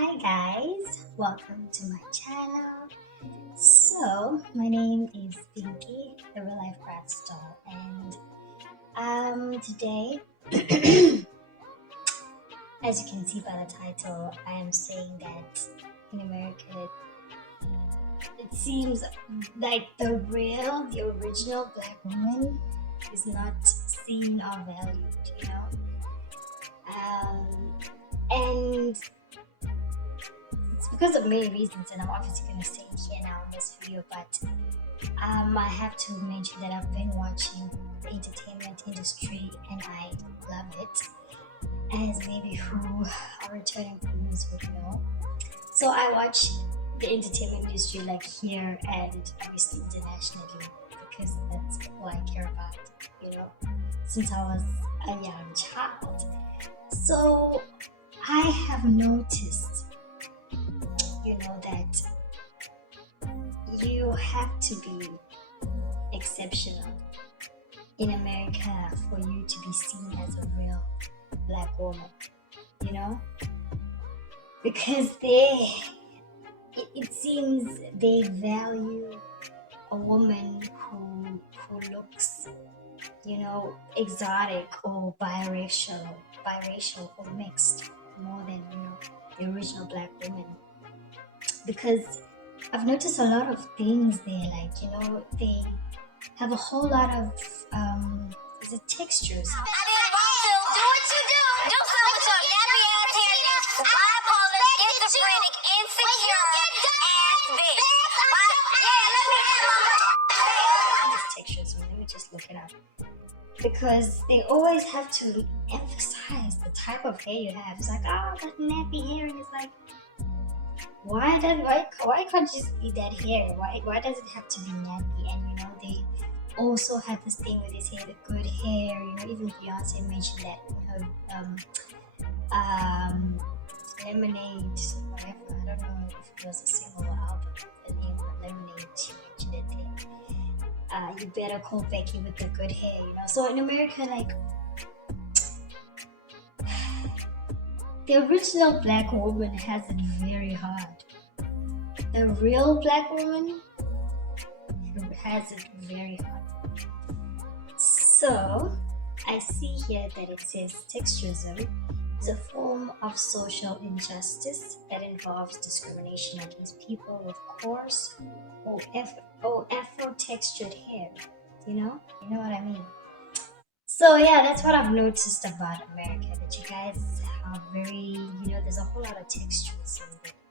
Hi guys, welcome to my channel. So my name is Pinky, the real life Bratz doll, and today, as you can see by the title, I am saying that in America it seems like the original black woman is not seen or valued. And it's because of many reasons, and I'm obviously going to say it here now in this video, but I have to mention that I've been watching the entertainment industry and I love it, as maybe who are returning viewers would know. So I watch the entertainment industry like here and obviously internationally because that's what I care about, since I was a young child. So I have noticed, that you have to be exceptional in America for you to be seen as a real black woman, because it seems they value a woman who looks, exotic or biracial or mixed more than, the original black woman. Because I've noticed a lot of things there, like, they have a whole lot of, is it textures? I didn't want to. Do what you do. Do something with your nappy ass hair, you bipolar, schizophrenic, insecure ass bitch. Yeah, let me have my These textures, let me just look it up. Because they always have to emphasize the type of hair you have. It's like, oh, that nappy hair, and it's like, why can't you just be that hair? Why does it have to be nappy? And they also have this thing with this hair, the good hair. Even Beyonce mentioned that in her Lemonade, whatever. I don't know if it was a single album. The name of Lemonade, she mentioned that thing. You better call Becky with the good hair. So in America, like, the original black woman has it very hard. The real black woman has it very hard. So, I see here that it says texturism is a form of social injustice that involves discrimination against people with coarse or Afro-textured hair. You know what I mean? So yeah, that's what I've noticed about America, that you guys are very, there's a whole lot of textures in there.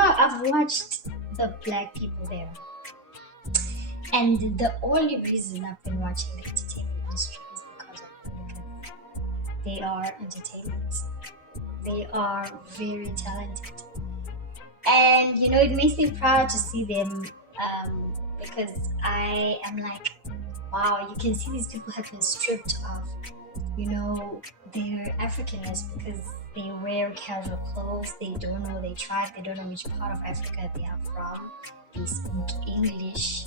I've watched the black people there, and the only reason I've been watching the entertainment industry is because of them, because they are entertainment. They are very talented, and it makes me proud to see them, because I am like, wow, you can see these people have been stripped of, their Africanness, because they wear casual clothes, they don't know their tribe, they don't know which part of Africa they are from, they speak English,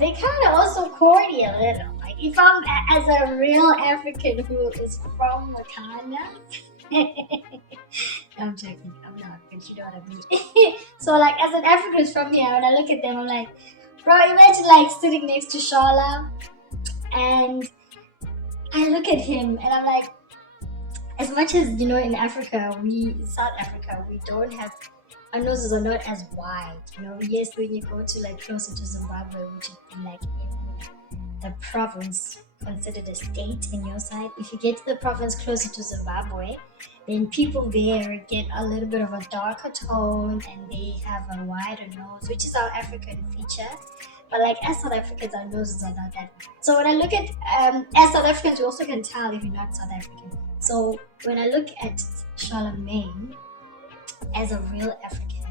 they kind of also corny a little. Like, if I'm as a real African who is from Wakanda, I'm joking, I'm not, but you know what I mean. So, like, as an African who's from here, when I look at them, I'm like, bro, imagine like sitting next to Shala, and I look at him and I'm like, as much as in Africa, South Africa, we don't have, our noses are not as wide. Yes, when you go to like closer to Zimbabwe, which would be like in the province considered a state in your side, if you get to the province closer to Zimbabwe, then people there get a little bit of a darker tone and they have a wider nose, which is our African feature. But like, as South Africans, our noses are not that wide. So when I look at, as South Africans, you also can tell if you're not South African. So when I look at Charlemagne as a real African,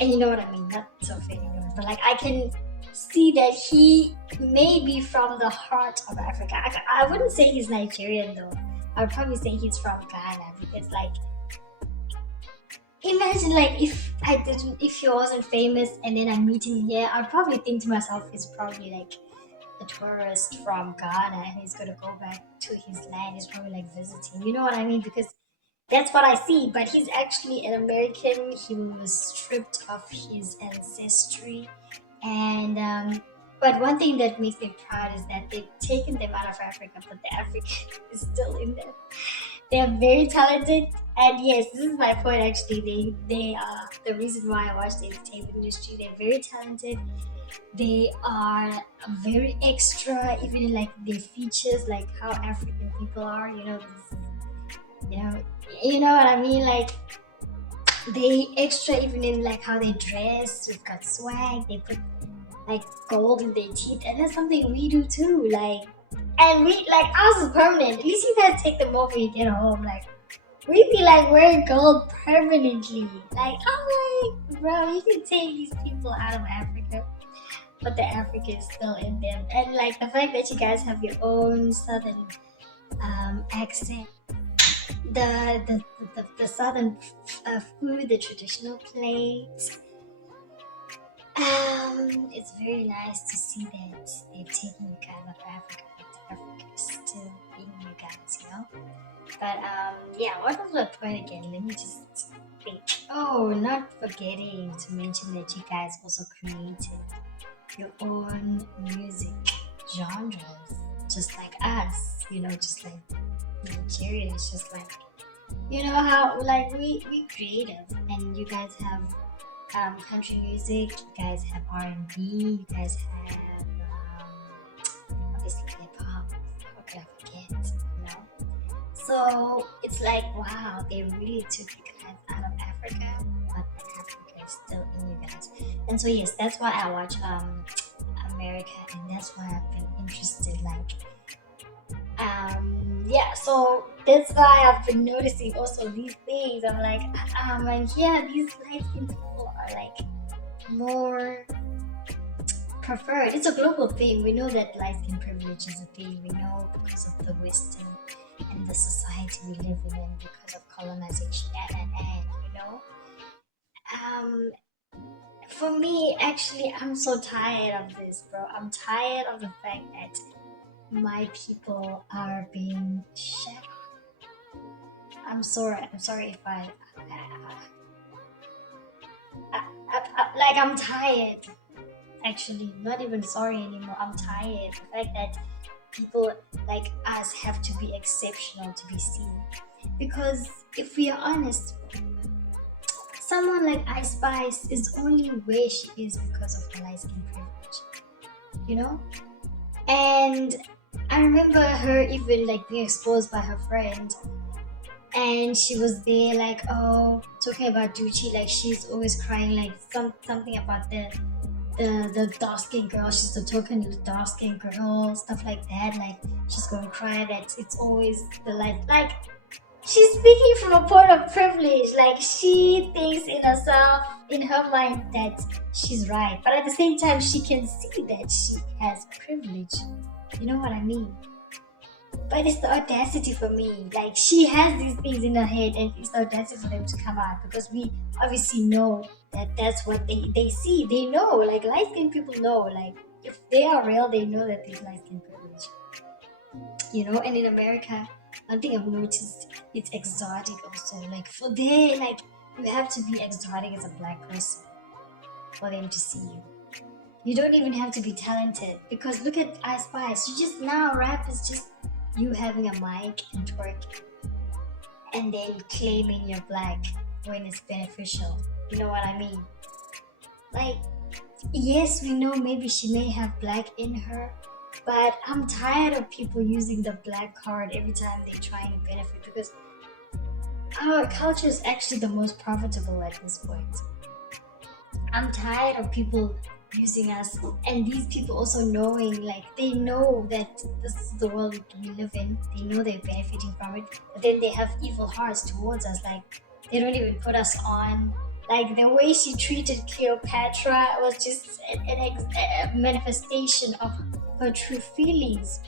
and you know what I mean, not to offend anyone, but like, I can see that he may be from the heart of Africa. I wouldn't say he's Nigerian though. I would probably say he's from Ghana, because like, imagine like if I didn't, if he wasn't famous and then I meet him here, I'd probably think to myself, he's probably like a tourist from Ghana and he's gonna go back to his land. He's probably like visiting. You know what I mean? Because that's what I see. But he's actually an American. He was stripped of his ancestry, and but one thing that makes me proud is that they've taken them out of Africa, but the African is still in them. They are very talented, and yes, this is my point. Actually, they are the reason why I watch the entertainment industry. They're very talented. They are very extra, even in like their features, like how African people are. You know, you know what I mean. Like they extra, even in like how they dress. We've got swag. They put like gold in their teeth, and that's something we do too. Like, and we like ours is permanent. At least you guys take them off when you get home. Like we be like wearing gold permanently. Like I'm like, bro, you can take these people out of Africa, but the Africa is still in them. And like the fact that you guys have your own southern accent, the southern food, the traditional plates. It's very nice to see that they've taken you guys out of Africa, but Africa is still in you guys, you know. But yeah, what was my point again? Let me just think. Oh, not forgetting to mention that you guys also created your own music genres, just like us, you know, just like Nigeria is just like, you know how like we creative, and you guys have country music, you guys have R&B, you guys have obviously hip hop. How could I forget? You know, so it's like wow, they really took you guys out of Africa, but Africa is still in you guys. And so yes, that's why I watch America, and that's why I've been interested. Like yeah, so that's why I've been noticing also these things. I'm like and yeah, these light skinned people are like more preferred. It's a global thing. We know that light skin privilege is a thing. We know because of the Western and the society we live in, and because of colonization and you know. Um for me, actually, I'm so tired of this, bro. I'm tired of the fact that my people are being shat on. I'm sorry. I'm sorry if like I'm tired. Actually, not even sorry anymore. I'm tired. The fact that people like us have to be exceptional to be seen. Because if we are honest, someone like Ice Spice is only where she is because of her light skin privilege. You know? And I remember her even like being exposed by her friend, and she was there like, oh, talking about Ducci, like she's always crying, like something about the dark skinned girl. She's the token dark skinned girl, stuff like that. Like she's gonna cry that it's always the light. Like she's speaking from a point of privilege. Like she thinks in herself, in her mind, that she's right, but at the same time, she can see that she has privilege. You know what I mean? But it's the audacity for me. Like she has these things in her head, and it's the audacity for them to come out, because we obviously know that that's what they see. They know, like light skinned people know, like if they are real, they know that there's light skin privilege. You know, and in America, one thing I've noticed, it's exotic also. Like for there, like you have to be exotic as a black person for them to see you. You don't even have to be talented, because look at Ice Spice. You just now rap is just you having a mic and twerking, and then claiming you're black when it's beneficial. You know what I mean? Like, yes, we know maybe she may have black in her, but I'm tired of people using the black card every time they're trying to benefit, because our culture is actually the most profitable at this point. I'm tired of people using us, and these people also knowing, like they know that this is the world we live in. They know they're benefiting from it, but then they have evil hearts towards us. Like they don't even put us on. Like the way she treated Cleopatra was just a manifestation of her true feelings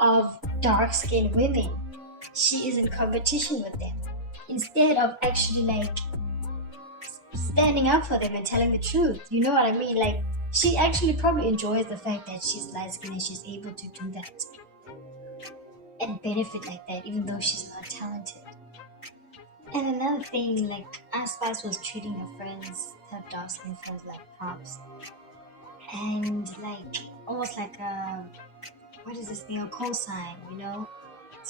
of dark-skinned women. She is in competition with them instead of actually like standing up for them and telling the truth. You know what I mean? Like, she actually probably enjoys the fact that she's light skinned and she's able to do that and benefit like that, even though she's not talented. And another thing, like, Ice Spice was treating her friends, her dark skinned friends, like props. And, like, almost like a, what is this thing, a cosign, you know,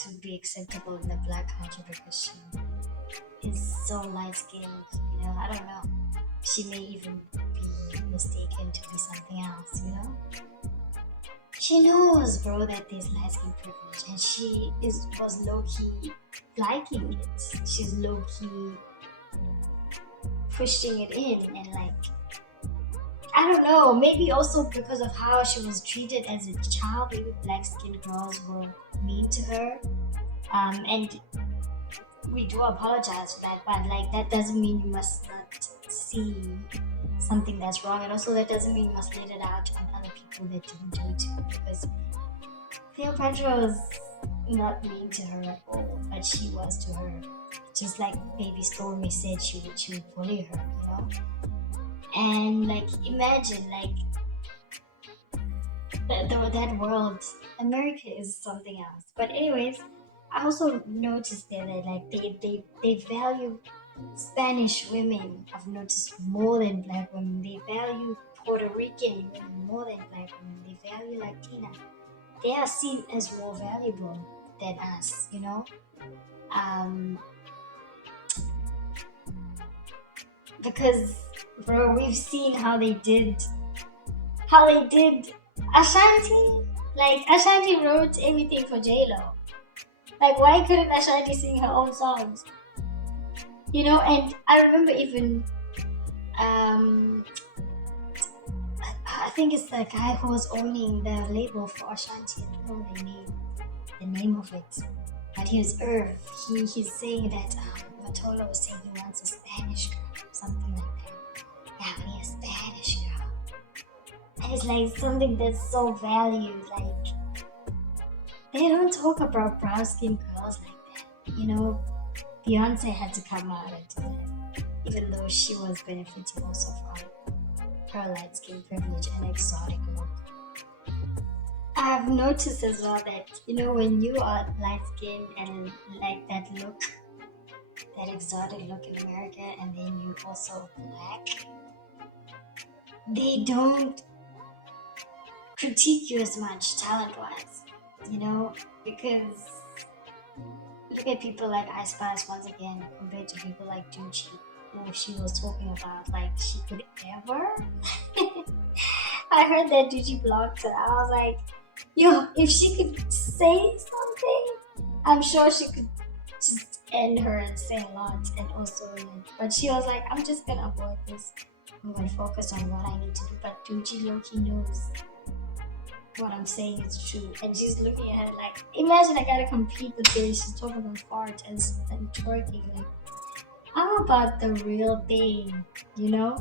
to be acceptable in the black culture because she is so light skinned, you know, I don't know. She may even be mistaken to be something else, you know? She knows, bro, that there's light skin privilege, and she was low-key liking it. She's low-key pushing it in, and like, I don't know, maybe also because of how she was treated as a child, maybe black skinned girls were mean to her. And we do apologize for that, but like, that doesn't mean you must not see something that's wrong, and also that doesn't mean you must let it out on other people that didn't do it to you, because Cleopatra was not mean to her at all, but she was to her, just like Baby Stormy said she would bully her, you know. And like, imagine, like, that world, America is something else. But anyways, I also noticed there that like they value Spanish women. I've noticed more than black women. They value Puerto Rican women more than black women. They value Latina. They are seen as more valuable than us, you know. Because, bro, we've seen how they did Ashanti. Like, Ashanti wrote everything for J-Lo. Like, why couldn't Ashanti sing her own songs? You know, and I remember even, I think it's the guy who was owning the label for Ashanti. I don't know the name of it, but he was Irv. He's saying that Matola was saying he wants a Spanish girl, something like that. Yeah, we need a Spanish girl. And it's like something that's so valued. Like, they don't talk about brown skinned girls like that. You know, Beyonce had to come out and do that, even though she was benefiting also from her light skin privilege and exotic look. I've noticed as well that, you know, when you are light skinned and like that look, that exotic look in America, and then you also black, they don't critique you as much talent-wise, you know, because look at people like Ice Spice once again compared to people like Doechii, who she was talking about, like she could ever. I heard that Doechii blocked her. I was like, yo, if she could say something, I'm sure she could just end her and say a lot, and also, but she was like, I'm just gonna avoid this. I'm gonna focus on what I need to do. But Doechii low-key knows what I'm saying is true, and she's looking at it like, imagine I gotta compete with this. She's talking about fart and twerking. Like, I'm about the real thing, you know.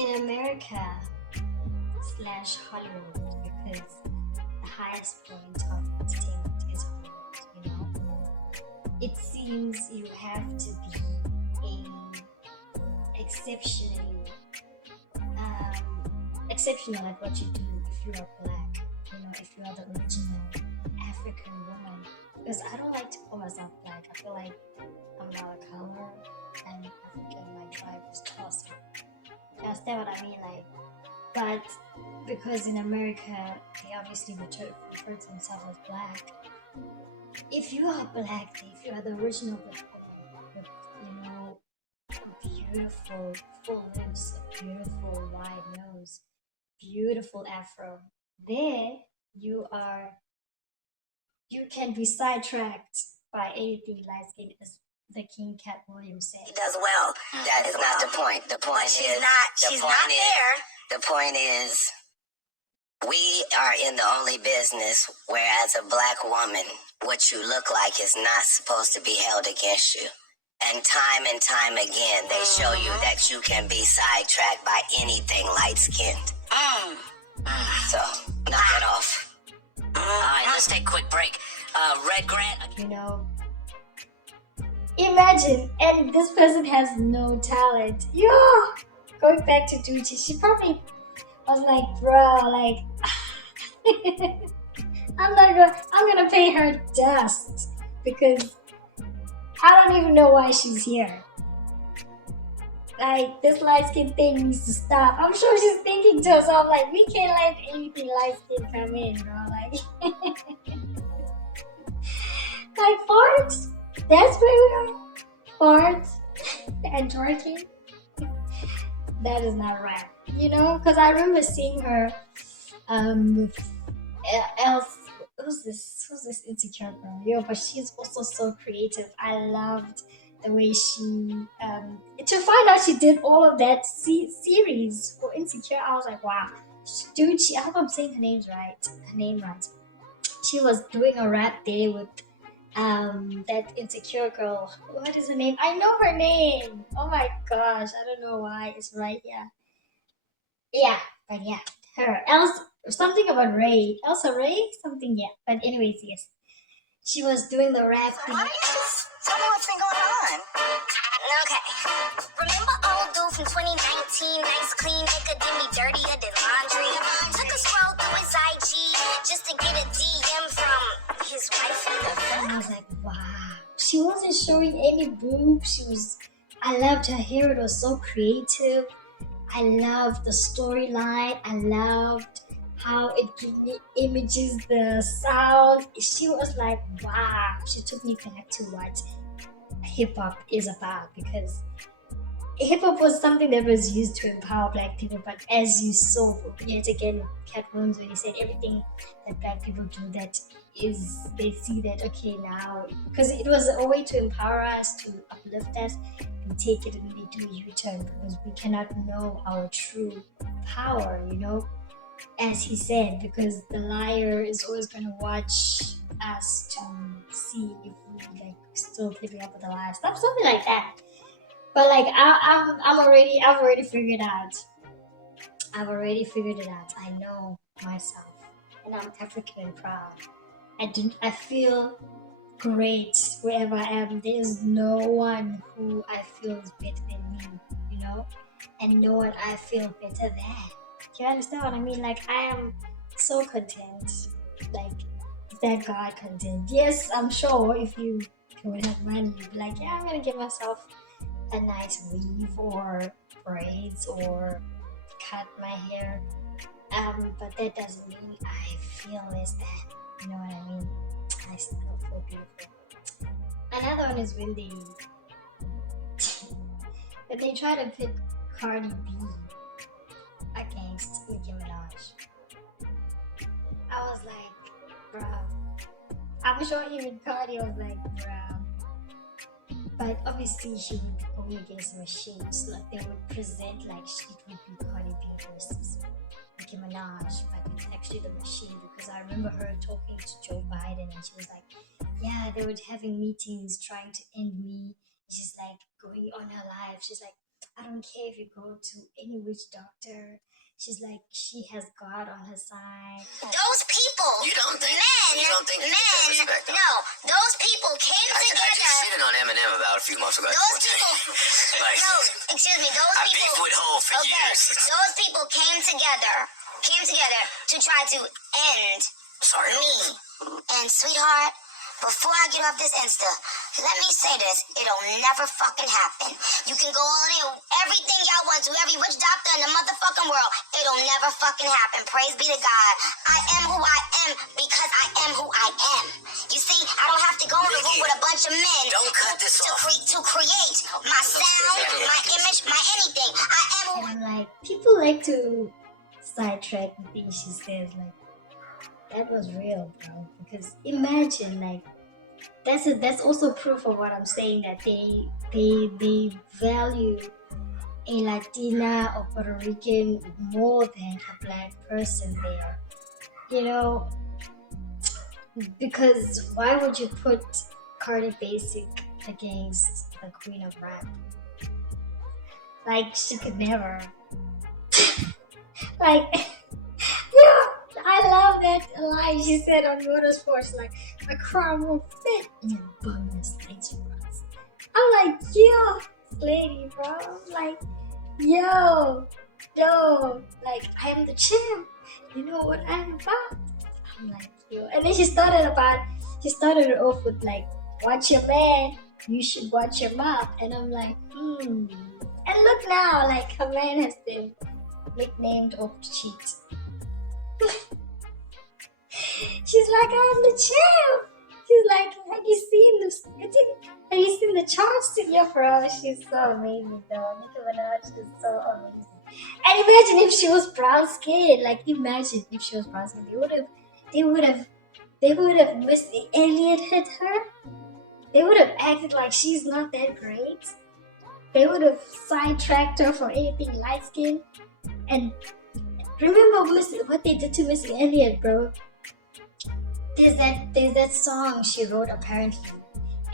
In America / Hollywood, because the highest point of entertainment is Hollywood, you know. It seems you have to be exceptional at what you do if you are black, you know, if you are the original African woman. Because I don't like to call myself black. I feel like I'm not a color, and African, my tribe is Xhosa. You understand what I mean? Like, but because in America they obviously refer to themselves as black. If you are black, if you are the original black woman with, you know, beautiful full lips, a beautiful wide nose, beautiful afro, there you can be sidetracked by anything light skin, as the King Cat Williams said. He does well. That is not the point. The point is she's not there. The point is, we are in the only business where, as a black woman, what you look like is not supposed to be held against you. And time again, they show you that you can be sidetracked by anything light-skinned. So, knock it off. All right, let's take a quick break. Red Grant. You know, Imagine, and this person has no talent. Yeah, going back to Gucci, she probably was like, bro, like, I'm gonna pay her dust because I don't even know why she's here. Like, this light skin thing needs to stop. I'm sure she's thinking to herself, like, we can't let anything light skin come in, bro. Like farts. That's where we are. Farts and twerking. That is not right. You know, because I remember seeing her with else. Who's this insecure girl? Yo, but she's also so creative. I loved the way she to find out she did all of that series for Insecure. I was like, wow, dude. I hope I'm saying her name right. She was doing a rap day with that insecure girl. What is her name? I know her name. Oh my gosh, I don't know why it's right here. Yeah, but yeah, her else something about Ray, Elsa Ray, something, yeah. But anyways, yes, she was doing the rap So thing. why don't you just tell me what's been going on? Okay. Remember old dude from 2019? Nice, clean, nigga did me dirtier than laundry. Took a scroll through his IG just to get a DM from his wife. And I was like, wow. She wasn't showing any boobs. I loved her hair. It was so creative. I loved the storyline. I loved how it gave me images, the sound. She was like, wow. She took me back to what hip hop is about, because hip hop was something that was used to empower black people, but as you saw yet again, Cat Williams, when he said everything that black people do, that is, they see that, okay, now, because it was a way to empower us, to uplift us, and take it and they do a U-turn, because we cannot know our true power, you know, as he said, because the liar is always going to watch us to see if we like still keeping up with the lie, stuff, something like that. But like I've already figured out. I know myself, and I'm African and proud. I feel great wherever I am. There's no one who I feel is better than me, you know, and no one I feel better than. Do you understand what I mean? Like, I am so content. Like, is that God content? Yes, I'm sure if you would have money, you'd be like, yeah, I'm gonna give myself a nice weave or braids or cut my hair. But that doesn't mean I feel less than. You know what I mean? I still feel beautiful. Another one is when they try to pit Cardi B against Nicki Minaj. I was like, bro. I'm sure even Cardi was like, bro. But obviously she would be going against machines. Like, they would present like it would be Cardi B versus Nicki Minaj, but it's actually the machine, because I remember her talking to Joe Biden and she was like, yeah, they were having meetings trying to end me. She's like going on her life. She's like, I don't care if you go to any witch doctor. She's like, she has God on her side. Those people, You don't think men, you get that respect, huh? no, those people came I together. just shitted on Eminem about a few months ago. Those people, Like, no, excuse me, those I people. beefed with Hov for Okay, years. those people came together to try to end Sorry. me. And sweetheart, before I get off this Insta, let me say this: it'll never fucking happen. You can go all in everything y'all want to, every witch doctor in the motherfucking world. It'll never fucking happen. Praise be to God. I am who I am because I am who I am. You see, I don't have to go in a room with a bunch of men Don't cut this off. to create my sound, my image, my anything. I am who And I'm like, people like to sidetrack the things she says. Like, that was real, bro. Because imagine, like, that's also proof of what I'm saying, that they value a Latina or Puerto Rican more than a black person there. You know, because why would you put Cardi Basic against the Queen of Rap? Like, she could never. Like, yeah, I love that line she said on Motorsports, like, a crown will fit in your bummer's lace fronts. like, yo, lady, bro. I'm like, yo, like, I am the champ. You know what I'm about? I'm like, yo. And then she started it off with like, watch your man. You should watch your mouth. And I'm like, And look now, like, her man has been nicknamed Off the Cheat. She's like, I'm the champ. She's like, have you seen the charts? Yeah, bro, she's so amazing, though. Nicki Minaj is so amazing. And imagine if she was brown skinned. Like, imagine if she was brown skinned. They would have Missy Elliott hit her. They would have acted like she's not that great. They would have sidetracked her for anything light skinned. And remember what they did to Missy Elliott, bro? There's that song she wrote apparently,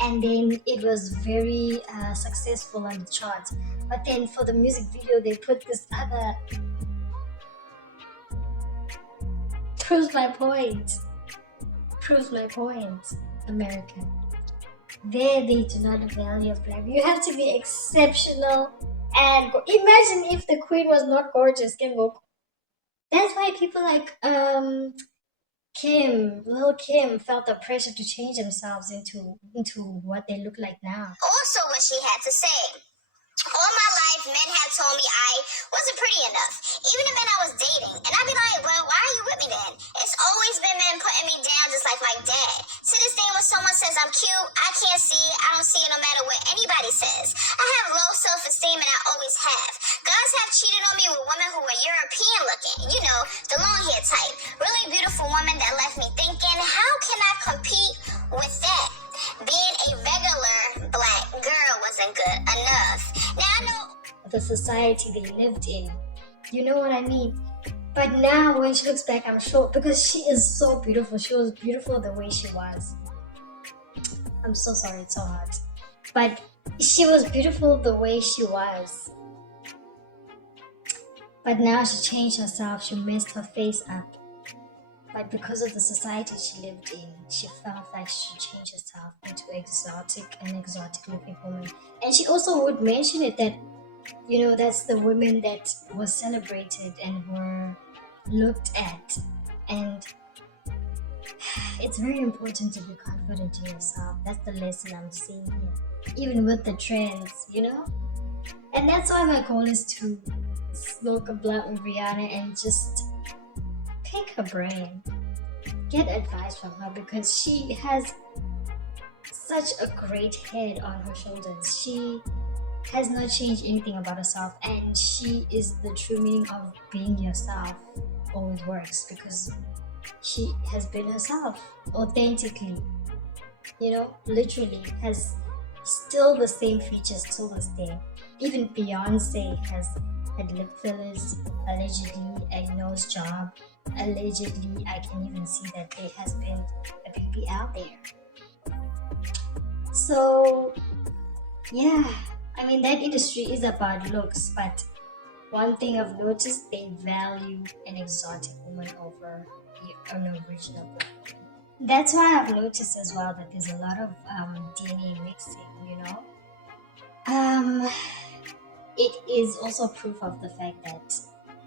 and then it was very successful on the charts. But then for the music video, they put this other. Proves my point. America. There they do not value black. You have to be exceptional and imagine if the queen was not gorgeous. That's why people like Lil Kim felt the pressure to change themselves into what they look like now. Also, what she had to say. All my life, men have told me I wasn't pretty enough. Even the men I was dating. And I'd be like, well, why are you with me then? It's always been men putting me down just like my dad. To this day, when someone says I'm cute, I can't see it. I don't see it no matter what anybody says. I have low self-esteem and I always have. Guys have cheated on me with women who were European looking. You know, the long hair type. Really beautiful woman that left me thinking, how can I compete with that? Being a regular black girl wasn't good enough. Now I know the society they lived in. You know what I mean? But now when she looks back, I'm sure, because she is so beautiful. She was beautiful the way she was. I'm so sorry, it's so hard. But she was beautiful the way she was. But now she changed herself. She messed her face up. But because of the society she lived in, she felt like she should change herself into an exotic looking woman. And she also would mention it that, you know, that's the women that were celebrated and were looked at. And it's very important to be confident in yourself. That's the lesson I'm seeing here. Even with the trends, you know? And that's why my goal is to smoke a blunt with Rihanna and just pick her brain, get advice from her, because she has such a great head on her shoulders. She has not changed anything about herself, and she is the true meaning of being yourself. Always works because she has been herself authentically, you know, literally has still the same features till this day. Even Beyonce has had lip fillers, allegedly a nose job. Allegedly, I can even see that there has been a baby out there. So, yeah, I mean, that industry is about looks, but one thing I've noticed, they value an exotic woman over an original black woman. That's why I've noticed as well that there's a lot of DNA mixing, you know. It is also proof of the fact that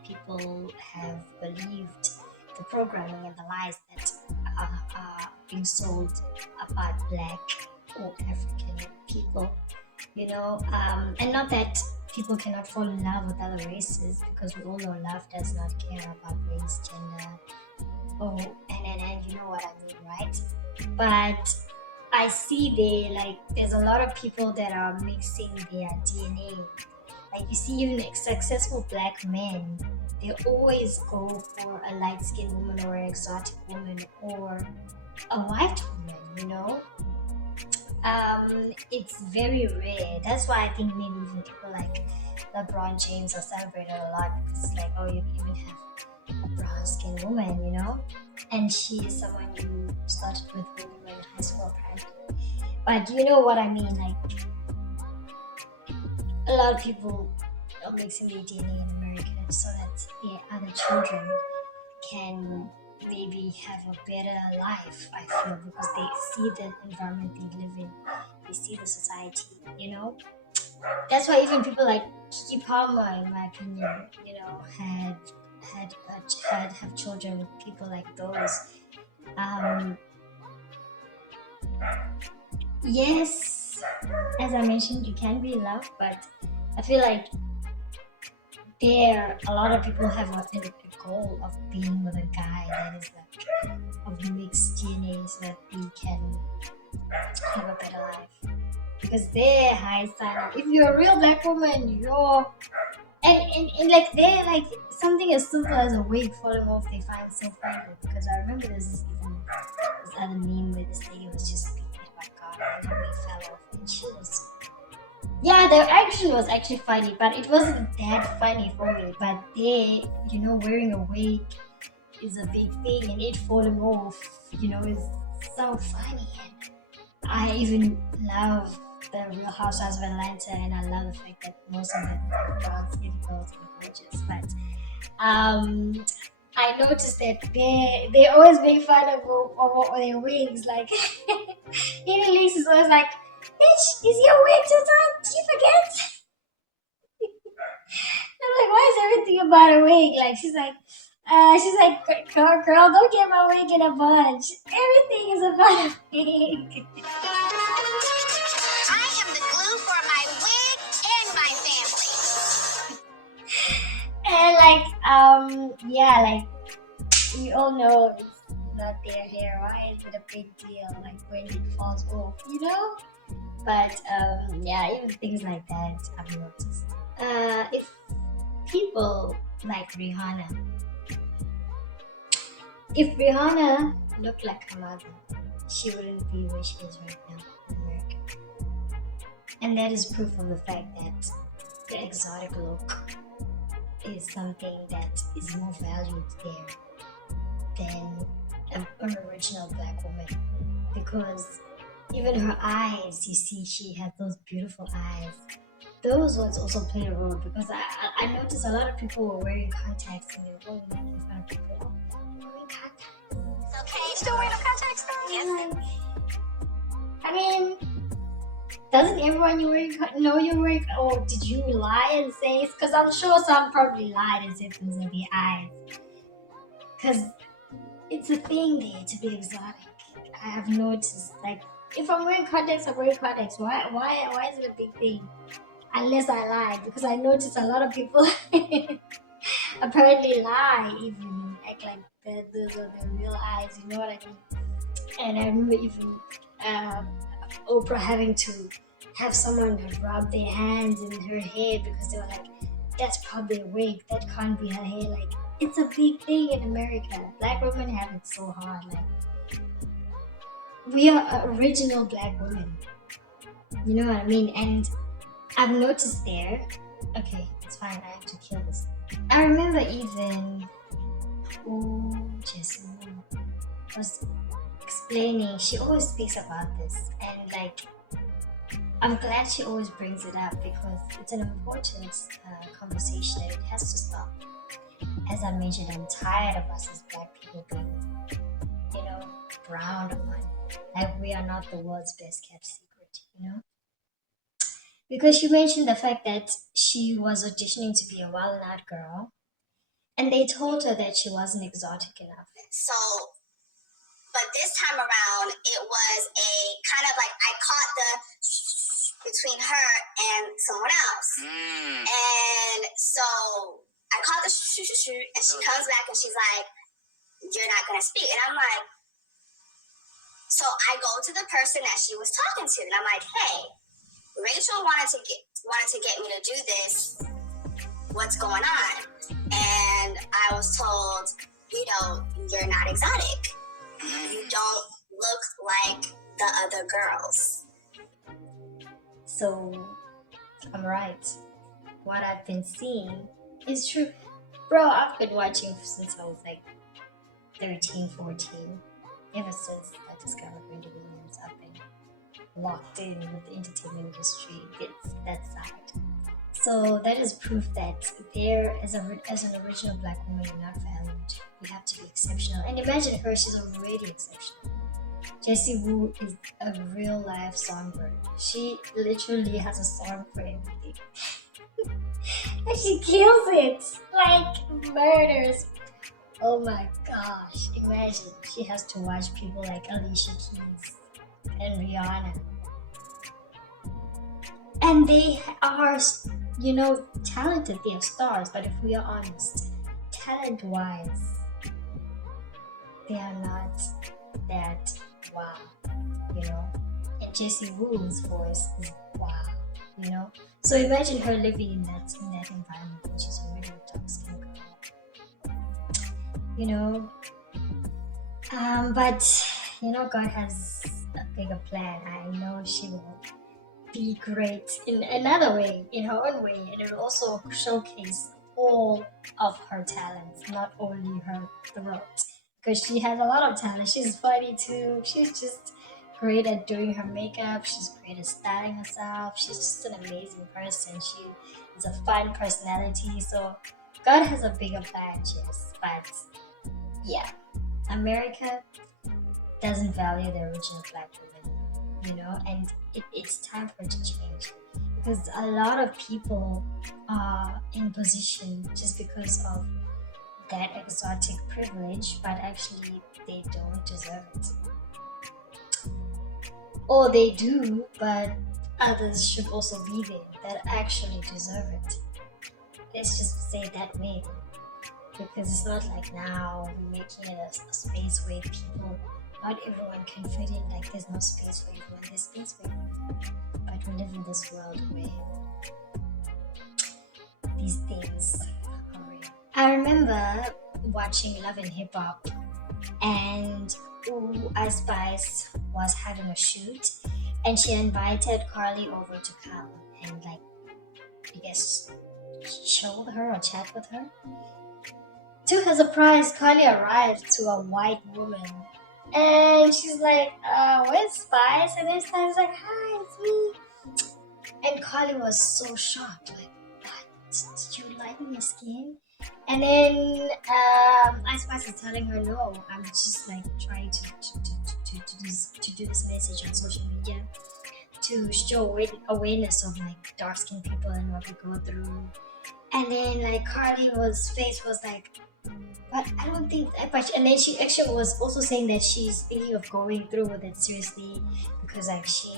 people have believed the programming and the lies that are being sold about black or African people, you know, and not that people cannot fall in love with other races, because we all know love does not care about race, gender, and you know what I mean, right? But I see there's a lot of people that are mixing their DNA. Like, you see, even successful black men, they always go for a light-skinned woman or an exotic woman or a white woman, you know? It's very rare. That's why I think maybe even people like LeBron James are celebrated a lot, because it's like, oh, you even have a brown-skinned woman, you know? And she is someone you started with when you were in high school, apparently. But you know what I mean, like, a lot of people are mixing their DNA in America so that their other children can maybe have a better life, I feel, because they see the environment they live in, they see the society, you know. That's why even people like Kiki Palmer, in my opinion, you know, had have children with people like those. Um, yes, as I mentioned, you can be in love, but I feel like there a lot of people have a goal of being with a guy that is like of mixed DNA so that they can have a better life. Because they're high standard. If you're a real black woman, you're and like they're like something as simple as a wig falling off they find so funny. Because I remember this other meme where this lady was just beaten by God and her wig fell off and she was, yeah, the action was actually funny, but it wasn't that funny for me. But they, you know, wearing a wig is a big thing and it falling off, you know, is so funny. And I even love the Real Housewives of Atlanta, and I love the fact that most of the brown skin girls are gorgeous. But I noticed that they always make fun of their wigs. Like even Lisa is always like, "Bitch, is your wig too tight? Did you forget?" I'm like, "Why is everything about a wig?" Like she's like, girl, don't get my wig in a bunch. Everything is about a wig. I am the glue for my wig and my family. And like, yeah, like we all know it's not their hair. Why is it a big deal? Like when it falls off, you know? But yeah, even things like that I've noticed. If people like Rihanna, if Rihanna looked like her mother, she wouldn't be where she is right now in America. And that is proof of the fact that the exotic look is something that is more valued there than an original black woman. Because even her eyes, you see, she has those beautiful eyes. Those ones also play a role because I noticed a lot of people were wearing contacts and they were going making fun of people. Oh, they're wearing contacts. It's okay. You still wearing contacts, though? Yes. I mean, doesn't everyone know you're wearing? Or did you lie and say? Because I'm sure some probably lied and said things with their eyes. Because it's a thing there to be exotic. I have noticed, like, if I'm wearing contacts, I'm wearing contacts. Why is it a big thing? Unless I lied, because I noticed a lot of people apparently lie, even act like those are their real eyes. You know what I mean? And I remember even Oprah having to have someone rub their hands in her hair because they were like, "That's probably a wig. That can't be her hair." Like, it's a big thing in America. Black women have it so hard. Like, we are original black women. You know what I mean? And I've noticed there. Okay, it's fine. I have to kill this. I remember even Jessie was explaining. She always speaks about this, and like, I'm glad she always brings it up because it's an important conversation and it has to stop. As I mentioned, I'm tired of us as black people being, you know, frowned upon. Like we are not the world's best kept secret, you know? Because she mentioned the fact that she was auditioning to be a Wild 'N Out girl, and they told her that she wasn't exotic enough. So, but this time around, it was a kind of like I caught the between her and someone else. And so I caught the and she comes back and she's like, "You're not going to speak." And I'm like, so I go to the person that she was talking to, and I'm like, "Hey, Rachel wanted to get me to do this. What's going on?" And I was told, "You know, you're not exotic. You don't look like the other girls." So, I'm right. What I've been seeing is true. Bro, I've been watching since I was like 13, 14. Ever since I discovered Wendy Williams, I've been locked in with the entertainment industry. It's that side. So that is proof that there, as an original black woman, you're not valued. you have to be exceptional. And imagine her, she's already exceptional. Jessie Woo is a real life songbird. She literally has a song for everything. And she kills it like murders. Oh my gosh, imagine she has to watch people like Alicia Keys and Rihanna. And they are, talented, they are stars, but if we are honest, talent wise, they are not that wow, And Jessie Woo's voice is wow, So imagine her living in that environment when she's already a dark skinned girl. But God has a bigger plan. I know she will be great in another way, in her own way, and it will also showcase all of her talents, not only her throat, because she has a lot of talent. She's funny too. She's just great at doing her makeup. She's great at styling herself. She's just an amazing person. She is a fun personality. So God has a bigger plan, yes. But yeah, America doesn't value the original black woman, and it's time for it to change, because a lot of people are in position just because of that exotic privilege, but actually they don't deserve it. Or they do, but others should also be there that actually deserve it. Let's just say it that way, because it's not like now we're making it a space where people, not everyone can fit in, like there's no space for everyone, there's space for everyone. But we live in this world where these things are real. I remember watching Love and Hip Hop, and Ice Spice was having a shoot, and she invited Carly over to come and I guess chill with her or chat with her. To her surprise, Carly arrived to a white woman, and she's like, where's Spice? And then Spice is like, hi, it's me. And Carly was so shocked, like, what? Did you lighten your skin? And then Ice Spice is telling her, no, I'm just like trying to do this message on social media to show awareness of like dark skinned people and what we go through. And then like Carly's face was like, but I don't think that much. And then she actually was also saying that she's thinking of going through with it seriously, because like she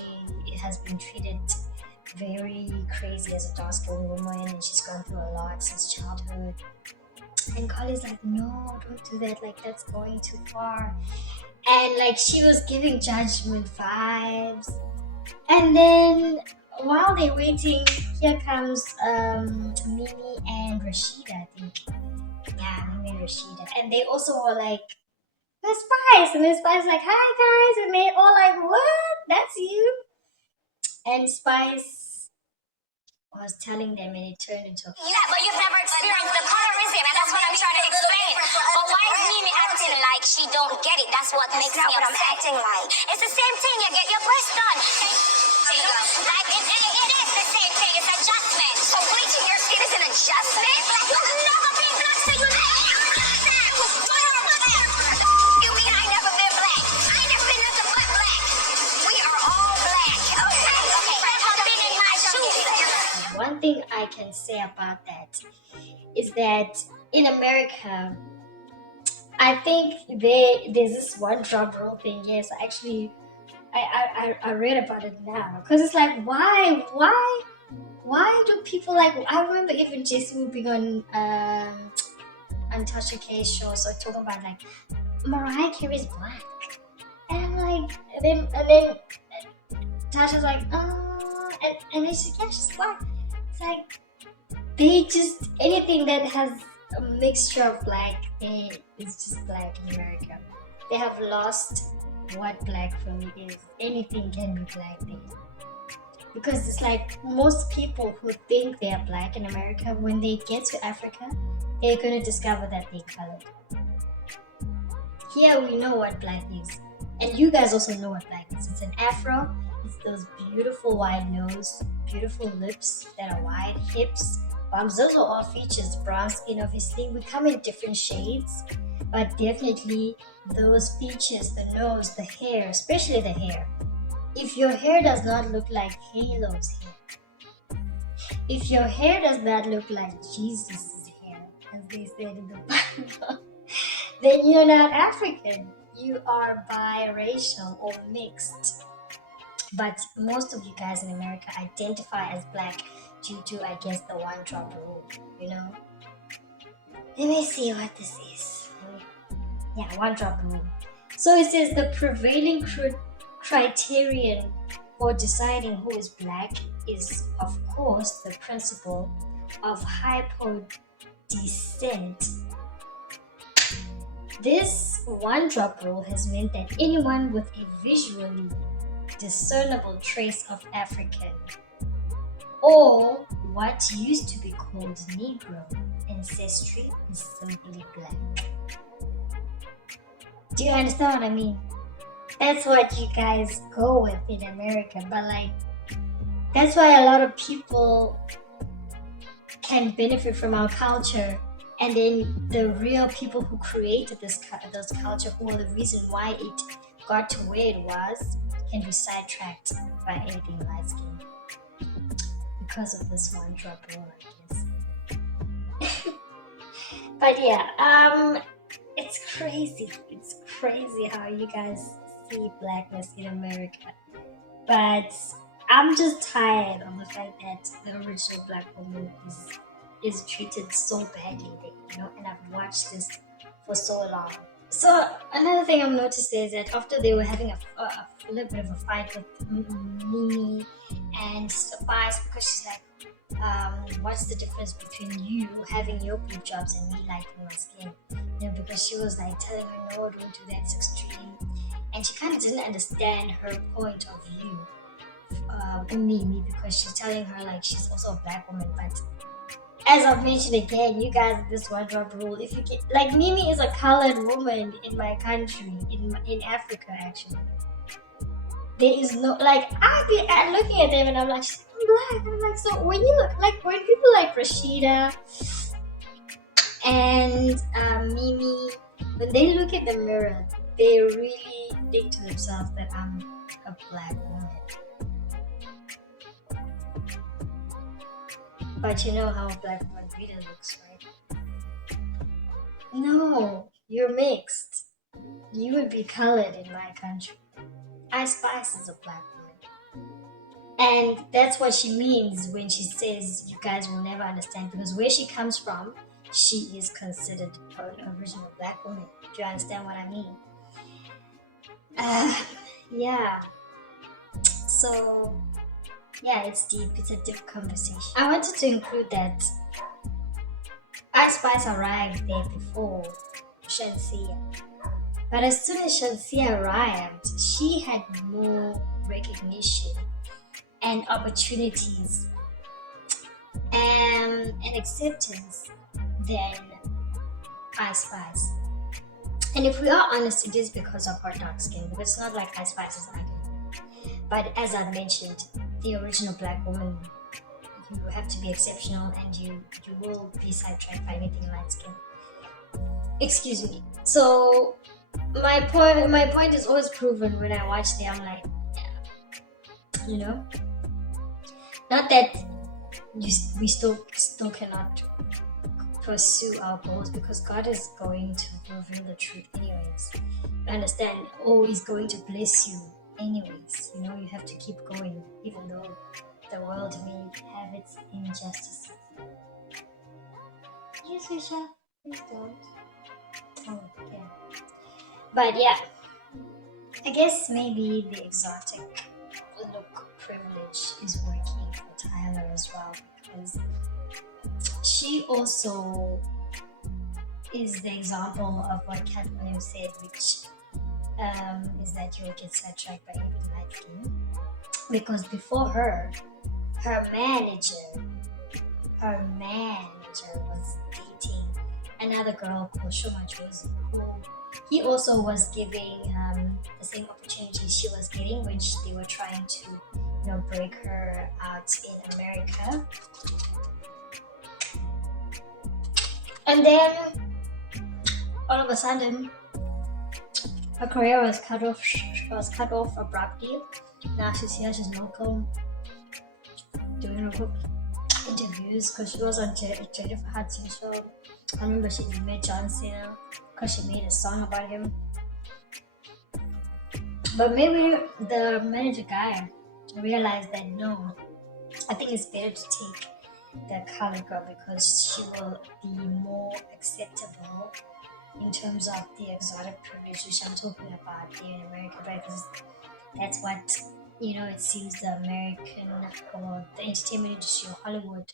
has been treated very crazy as a dark skinned woman, and she's gone through a lot since childhood. And Carly's like, no, don't do that, like that's going too far. And like she was giving judgment vibes. And then while they're waiting, here comes Mimi and Rashida, I think. Yeah, Mimi and Rashida. And they also were like, where's Spice? And then Spice like, hi guys. And they all like, what? That's you? And Spice was telling them, and it turned into a Yeah, but you've never experienced the colorism, and that's what I'm trying to explain. But why is Mimi acting like she don't get it? That's what makes me upset. I'm acting like. It's the same thing. You get your breast done. Like it is the same thing. It's adjustment. So bleaching your skin is an adjustment. You've never been black, so you You mean I never been black? I never been nothing but black. We are all black. Okay. I've been in my shoes. One thing I can say about that is that in America, I think there's this one drum roll thing. Yes, actually, I read about it now, because it's like, why do people like? I remember even Jessie Woo being on Tasha K's show, so talking about like Mariah Carey's black, and I'm like, and then Tasha's like, and then she's like, yeah, she's black. It's like they just, anything that has a mixture of black, is just black in America. They have lost what black really is. Anything can be black there. Because it's like most people who think they are black in America, when they get to Africa, they're going to discover that they're colored. Here we know what black is. And you guys also know what black is. It's an afro. It's those beautiful wide nose, beautiful lips that are wide, hips, bums. Those are all features. Brown skin, obviously. We come in different shades. but definitely those features, the nose, the hair, especially the hair. If your hair does not look like Halo's hair, if your hair does not look like Jesus' hair, as they said in the Bible, then you're not African. You are biracial or mixed. But most of you guys in America identify as black due to, I guess, the one drop rule, you know? Let me see what this is. Yeah, one drop rule. So it says the prevailing criterion for deciding who is black is, of course, the principle of hypodescent. This one drop rule has meant that anyone with a visually discernible trace of African or what used to be called Negro ancestry is simply black. Do you understand what I mean? That's what you guys go with in America, but like, that's why a lot of people can benefit from our culture, and then the real people who created this culture, who are the reason why it got to where it was, can be sidetracked by anything light skin because of this one drop rule, I guess. But yeah, it's crazy. It's crazy how you guys see blackness in America. But I'm just tired of the fact that the original black woman is treated so badly there, you know, and I've watched this for so long. So another thing I've noticed is that after they were having a little bit of a fight with Mimi and Spice, because she's like, what's the difference between you having your boob jobs and me liking my skin? You know, because she was like telling her, no, don't do that, it's extreme. And she kind of didn't understand her point of view, Mimi, because she's telling her like she's also a black woman. But as I've mentioned again, you guys, this one drop rule, if you get, like, Mimi is a colored woman in my country, in Africa actually. There is no, like, I'm looking at them and I'm like, she's black. And I'm like, so when you look, like, when people like Rashida and Mimi, when they look at the mirror, they really think to themselves that I'm a black woman. But you know how a black woman really looks, right? No, you're mixed. You would be colored in my country. Ice Spice is a black woman. And that's what she means when she says you guys will never understand, because where she comes from, she is considered an original black woman. Do you understand what I mean? Yeah. So, yeah, it's deep. It's a deep conversation. I wanted to include that Ice Spice arrived there before Shenseea. But as soon as Shenseea arrived, she had more recognition and opportunities and acceptance than Ice Spice. And if we are honest, it is because of her dark skin, because it's not like Ice Spice is ugly. But as I've mentioned, the original black woman, you have to be exceptional, and you will be sidetracked by anything light skin. Excuse me. So my point is always proven when I watch them. I'm like, yeah, you know, not that we still cannot pursue our goals, because God is going to reveal the truth anyways. You understand? Oh, He's going to bless you anyways. You know, you have to keep going, even though the world may have its injustices. Yes, Risha, please don't. Oh, okay. But yeah, I guess maybe the exotic look privilege is working for Tyler as well, because she also is the example of what Cat Williams said, which is that you will get sidetracked by anything light skin. Because before her manager was dating another girl called Shoma Josie, who he also was giving the same opportunities she was getting when they were trying to, you know, break her out in America. And then all of a sudden her career was cut off. Was cut off abruptly. Now she's here. She's local, doing her interviews because she was on Jennifer Hudson show. I remember she met John Cena because she made a song about him. But maybe the manager guy realized that no, I think it's better to take the colored girl because she will be more acceptable in terms of the exotic privilege, which I'm talking about here in America, right? Because that's what, it seems the American or the entertainment industry or Hollywood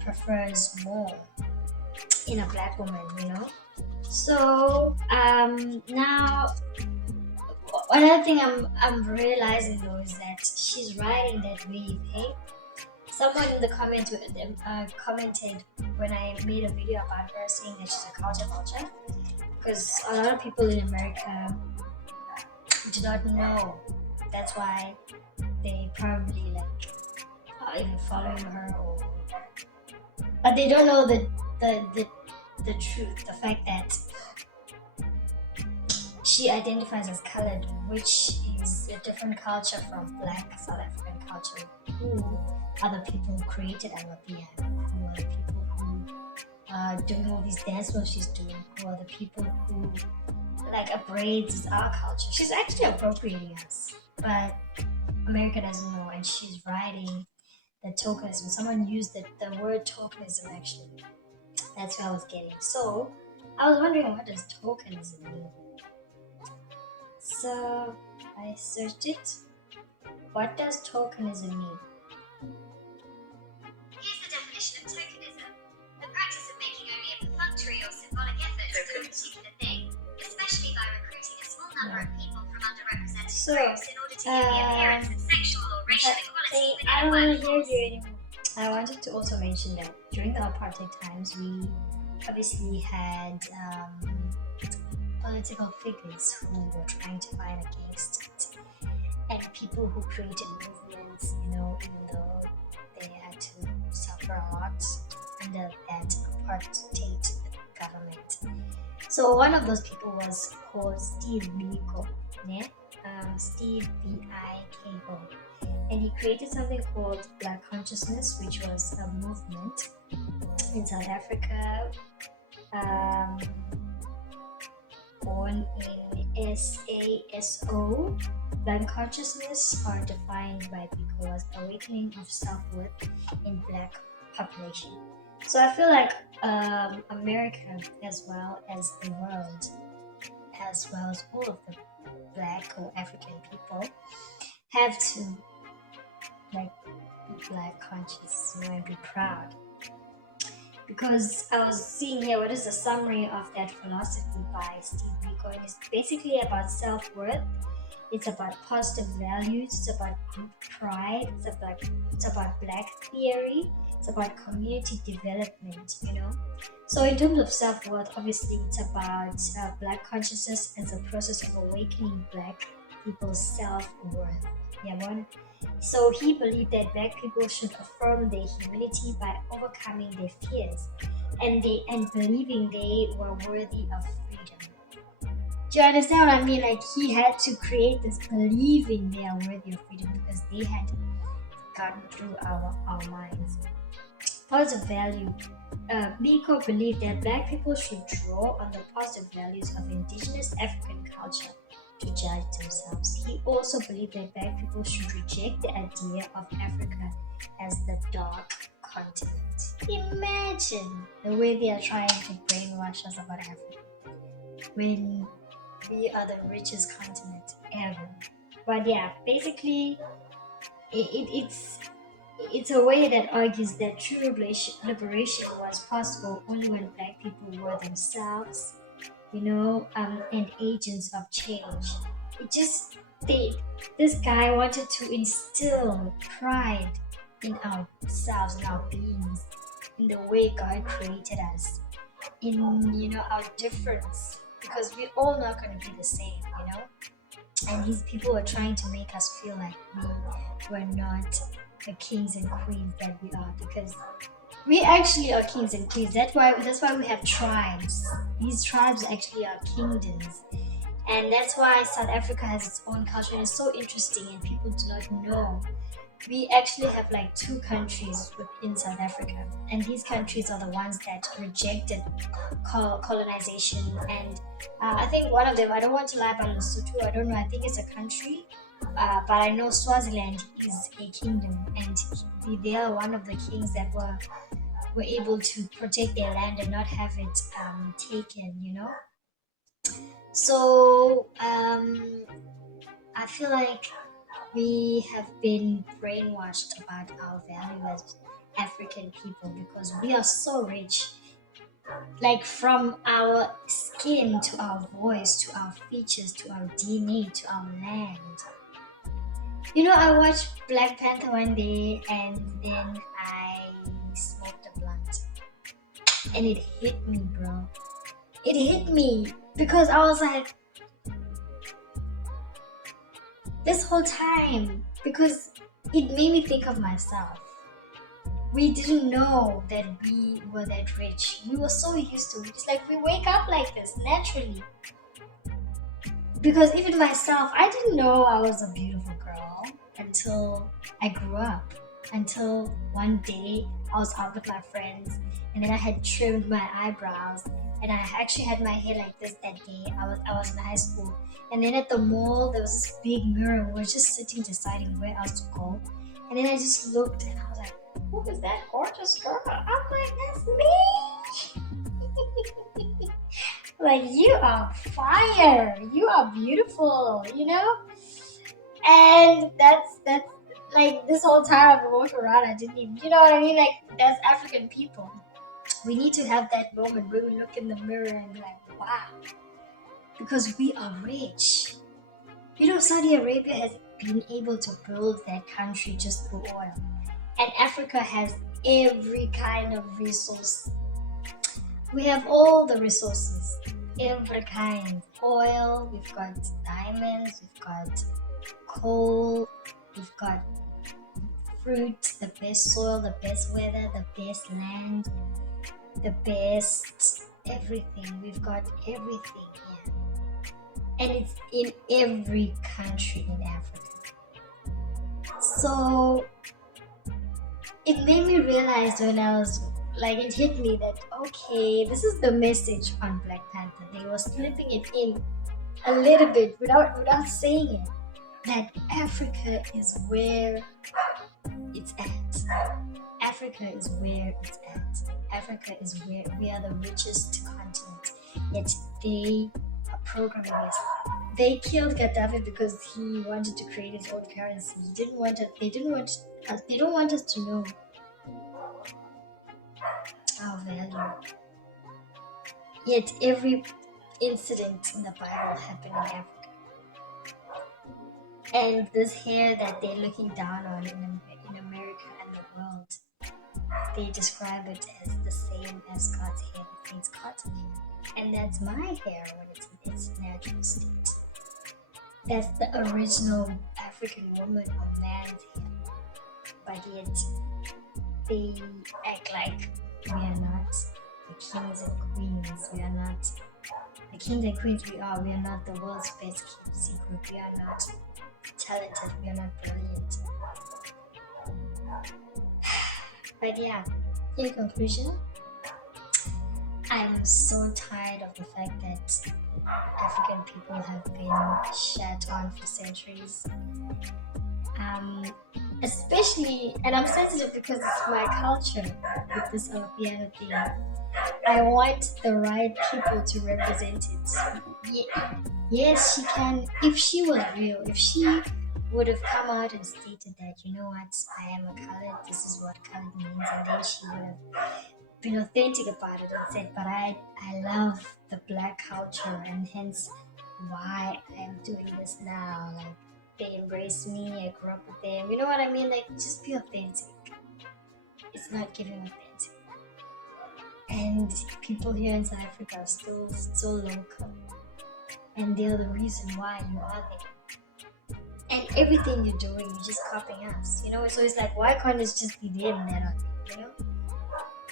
prefers more in a black woman. So now another thing I'm realizing though is that she's riding that wave, hey? Someone in the comments commented when I made a video about her saying that she's a culture vulture because a lot of people in America do not know. That's why they probably are even following her, but they don't know the truth, the fact that she identifies as colored, which is a different culture from black South African culture. Who are the people who created Amapiano? Who are the people who are doing all these dance moves she's doing? Who are the people who braids is our culture? She's actually appropriating us, but America doesn't know, and she's riding the tokenism. Someone used the word tokenism actually. That's what I was getting. So I was wondering, what does tokenism mean? So I searched it. What does tokenism mean? Here's the definition of tokenism. The practice of making only a perfunctory or symbolic effort to do a particular thing, especially by recruiting a small number of people from underrepresented groups in order to give the appearance of sexual or racial equality within I a don't want to workforce. hear you anymore. I wanted to also mention that during the apartheid times, we obviously had political figures who were trying to fight against it, and people who created movements, even though they had to suffer a lot under that apartheid government. So one of those people was called Steve Biko, yeah? Steve B-I-K-O. And he created something called Black Consciousness, which was a movement in South Africa, born in SASO. Black consciousness are defined by Biko as awakening of self-worth in black population. So I feel like America, as well as the world, as well as all of the black or African people, have to be black conscious, and be proud. Because I was seeing here, what is the summary of that philosophy by Steve Biko? And it's basically about self-worth. It's about positive values. It's about group pride. It's about black theory. It's about community development, So in terms of self-worth, obviously it's about black consciousness as a process of awakening black people's self-worth. Yeah, one. So he believed that black people should affirm their humility by overcoming their fears and believing they were worthy of freedom. Do you understand what I mean? He had to create this believing they are worthy of freedom because they had gotten through our minds. Positive value. Biko believed that black people should draw on the positive values of indigenous African culture to judge themselves. He also believed that black people should reject the idea of Africa as the dark continent. Imagine the way they are trying to brainwash us about Africa when we are the richest continent ever. But yeah, basically it's a way that argues that true liberation was possible only when black people were themselves, and agents of change. This guy wanted to instill pride in ourselves, in our beings, in the way God created us, in our difference, because we're all not going to be the same, And these people are trying to make us feel like we're not the kings and queens that we are, because We actually are kings and queens. That's why we have tribes. These tribes actually are kingdoms. And that's why South Africa has its own culture and it's so interesting and people do not know. We actually have like two countries within South Africa, and these countries are the ones that rejected colonization. And I think one of them, I don't want to lie about Lesotho, I don't know, I think it's a country, but I know Swaziland is a kingdom, and they are one of the kings that were able to protect their land and not have it taken, you know. So I feel like we have been brainwashed about our value as African people because we are so rich. Like from our skin to our voice to our features to our DNA to our land. You know, I watched Black Panther one day and then I smoked a blunt. And it hit me, bro. It hit me because I was like, this whole time, because it made me think of myself. We didn't know that we were that rich. We were so used to it. It's like we wake up like this naturally. Because even myself, I didn't know I was a beautiful girl until I grew up. Until one day I was out with my friends and then I had trimmed my eyebrows and I actually had my hair like this that day. I was in high school. And then at the mall, there was this big mirror. We were just sitting deciding where else to go. And then I just looked and I was like, who is that gorgeous girl? I'm like, that's me. Like, you are fire. You are beautiful, you know? And that's like this whole time I walked around, I didn't even, you know what I mean? Like, that's African people. We need to have that moment where we look in the mirror and be like, wow. Because we are rich. You know, Saudi Arabia has been able to build that country just through oil. And Africa has every kind of resource. We have all the resources, every kind. Oil, we've got diamonds, we've got coal, we've got fruit, the best soil, the best weather, the best land, the best everything. We've got everything here. And it's in every country in Africa. So it made me realize when I was like, it hit me that, okay, this is the message on Black Panther. They were slipping it in a little bit without saying it, that Africa is where it's at. Africa is where it's at. Africa is where we are the richest continent. Yet they are programming us. They killed Gaddafi because he wanted to create his own currency. They don't want us to know our value. Yet every incident in the Bible happened in Africa. And this hair that they're looking down on in America and the world, they describe it as the same as God's hair. It's God's hair. And that's my hair when it's in its natural state. That's the original African woman or man's hair. But yet, they act like we are not the kings and queens. We are not the kings and queens we are. We are not the world's best kept secret. We are not talented. We are not brilliant. But yeah, in conclusion, I'm so tired of the fact that African people have been shat on for centuries. Especially, and I'm sensitive because it's my culture with this piano thing. I want the right people to represent it. Yes, she can. If she was real, if she would have come out and stated that, you know what, I am a colored, this is what colored means, and then she would have been authentic about it and said, but I love the Black culture and hence why I am doing this now. Like, they embrace me, I grew up with them, you know what I mean? Like, just be authentic. It's not giving authentic. And people here in South Africa are still so local, and they're the reason why you are there. And everything you're doing, you're just copying us, you know? So it's like, why can't it just be them that are there, you know?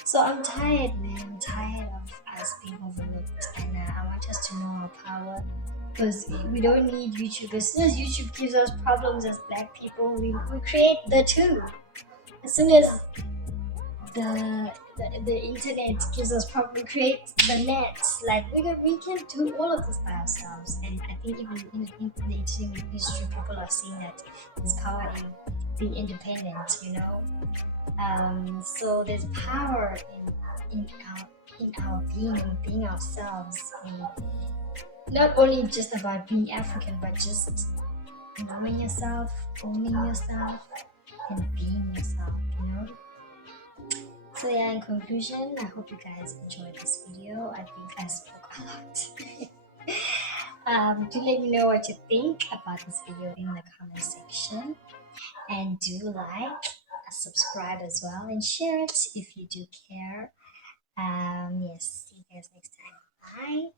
So I'm tired, man. I'm tired of us being overlooked, and I want us to know our power. Because we don't need YouTube. As soon as YouTube gives us problems as black people, we create the two. As soon as the internet gives us problem, we create the net. Like we can do all of this by ourselves. And I think even in the entertainment industry, people are seeing that there's power in being independent. So there's power in our being ourselves, and not only just about being African, but just knowing yourself, owning yourself, and being yourself. So yeah, in conclusion, I hope you guys enjoyed this video. I think I spoke a lot. Do let me know what you think about this video in the comment section, and do like, subscribe as well, and share it if you do care. Yes, see you guys next time. Bye.